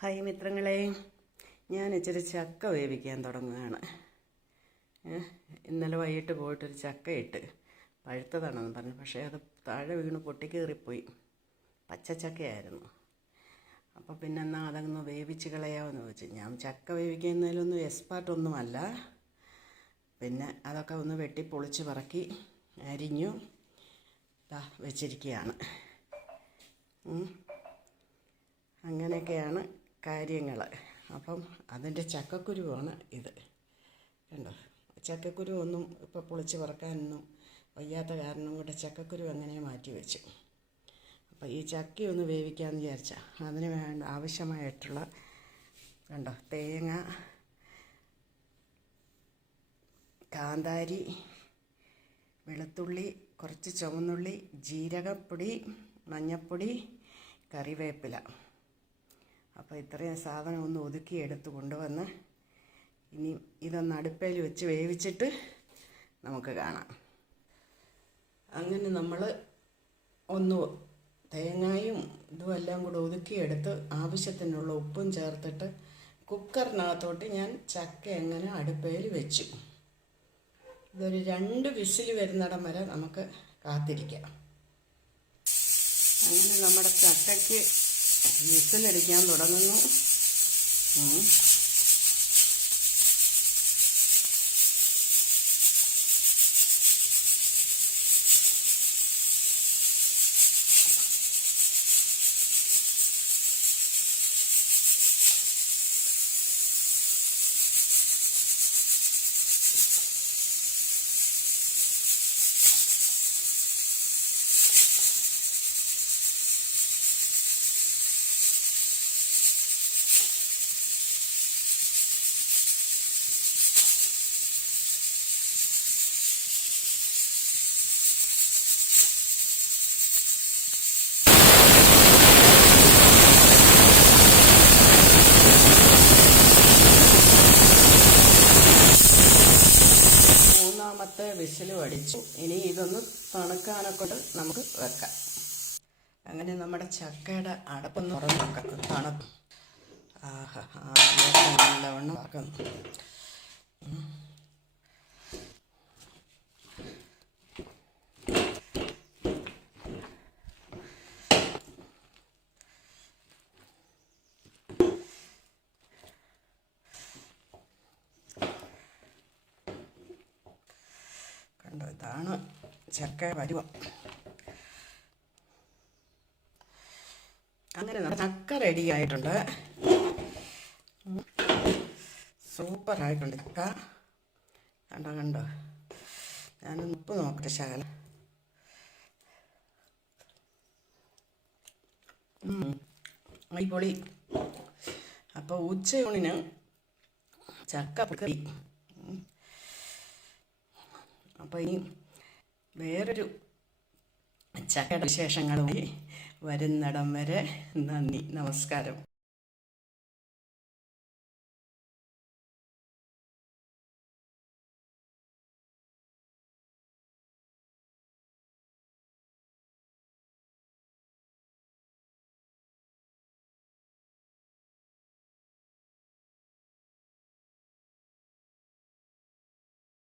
Hi മിത്രങ്ങളെ, ഞാൻ ഇച്ചിരി ചക്ക വേവിക്കാൻ തുടങ്ങുകയാണ്. ഇന്നലെ വൈകിട്ട് പോയിട്ടൊരു ചക്ക ഇട്ട് പഴുത്തതാണെന്ന് പറഞ്ഞു, പക്ഷേ അത് താഴെ വീണ് പൊട്ടിക്കേറിപ്പോയി. പച്ചച്ചക്കയായിരുന്നു. അപ്പോൾ പിന്നെ എന്നാൽ അതങ്ങ് വേവിച്ച് കളയാമെന്ന് വെച്ച്. ഞാൻ ചക്ക വേവിക്കുന്നതിലൊന്നും എക്സ്പേർട്ടൊന്നുമല്ല. പിന്നെ അതൊക്കെ ഒന്ന് വെട്ടി പൊളിച്ച് പറക്കി അരിഞ്ഞു വെച്ചിരിക്കുകയാണ്. അങ്ങനെയൊക്കെയാണ് കാര്യങ്ങൾ. അപ്പം അതിൻ്റെ ചക്കക്കുരുവാണ് ഇത്. കണ്ടോ, ചക്കക്കുരു ഒന്നും ഇപ്പോൾ പൊളിച്ച് പറക്കാനൊന്നും വയ്യാത്ത കാരണം കൊണ്ട് ചക്കക്കുരു അങ്ങനെ മാറ്റി വെച്ചു. അപ്പോൾ ഈ ചക്ക ഒന്ന് വേവിക്കാമെന്ന് വിചാരിച്ചാൽ അതിന് ആവശ്യമായിട്ടുള്ള കണ്ടോ, തേങ്ങ, കാന്താരി, വെളുത്തുള്ളി, കുറച്ച് ചുവന്നുള്ളി, ജീരകപ്പൊടി, മഞ്ഞൾപ്പൊടി, കറിവേപ്പില. അപ്പോൾ ഇത്രയും സാധനം ഒന്ന് ഒതുക്കിയെടുത്ത് കൊണ്ടുവന്ന് ഇനി ഇതൊന്ന് അടുപ്പയിൽ വെച്ച് വേവിച്ചിട്ട് നമുക്ക് കാണാം. അങ്ങനെ നമ്മൾ ഒന്ന് തേങ്ങയും ഇതും എല്ലാം കൂടെ ഒതുക്കിയെടുത്ത് ആവശ്യത്തിനുള്ള ഉപ്പും ചേർത്തിട്ട് കുക്കറിനകത്തോട്ട് ഞാൻ ചക്ക എങ്ങനെ അടുപ്പയിൽ വെച്ചു. ഇതൊരു 2 വിസിൽ വരുന്നിടം വരെ നമുക്ക് കാത്തിരിക്കാം. അങ്ങനെ നമ്മുടെ ചക്കയ്ക്ക് വിസിലടിക്കാൻ തുടങ്ങുന്നു. വിസിലും അടിച്ചു. ഇനി ഇതൊന്ന് തണുക്കാനൊക്കെ നമുക്ക് വെക്കാം. അങ്ങനെ നമ്മുടെ ചക്കയുടെ അടപ്പൊന്ന് തുറന്ന് നോക്കാം. തണുപ്പ് നല്ലവണ്ണം ആക്കുന്നു. ഇതാണ് ചക്ക പരുവം. അങ്ങനെ ചക്ക റെഡി ആയിട്ടുണ്ട്. സൂപ്പറായിട്ടുണ്ട് ചക്ക. കണ്ടോ, ഞാനൊന്ന് ഉപ്പ് നോക്കട്ടെ ശകലം. അടിപൊളി. അപ്പോൾ ഉച്ചയൂണിന് ചക്ക പൊരി. അപ്പോൾ ഇനി വേറൊരു ചക്കയുടെ വിശേഷങ്ങളുമായി വരുന്നിടം വരെ നന്ദി, നമസ്കാരം.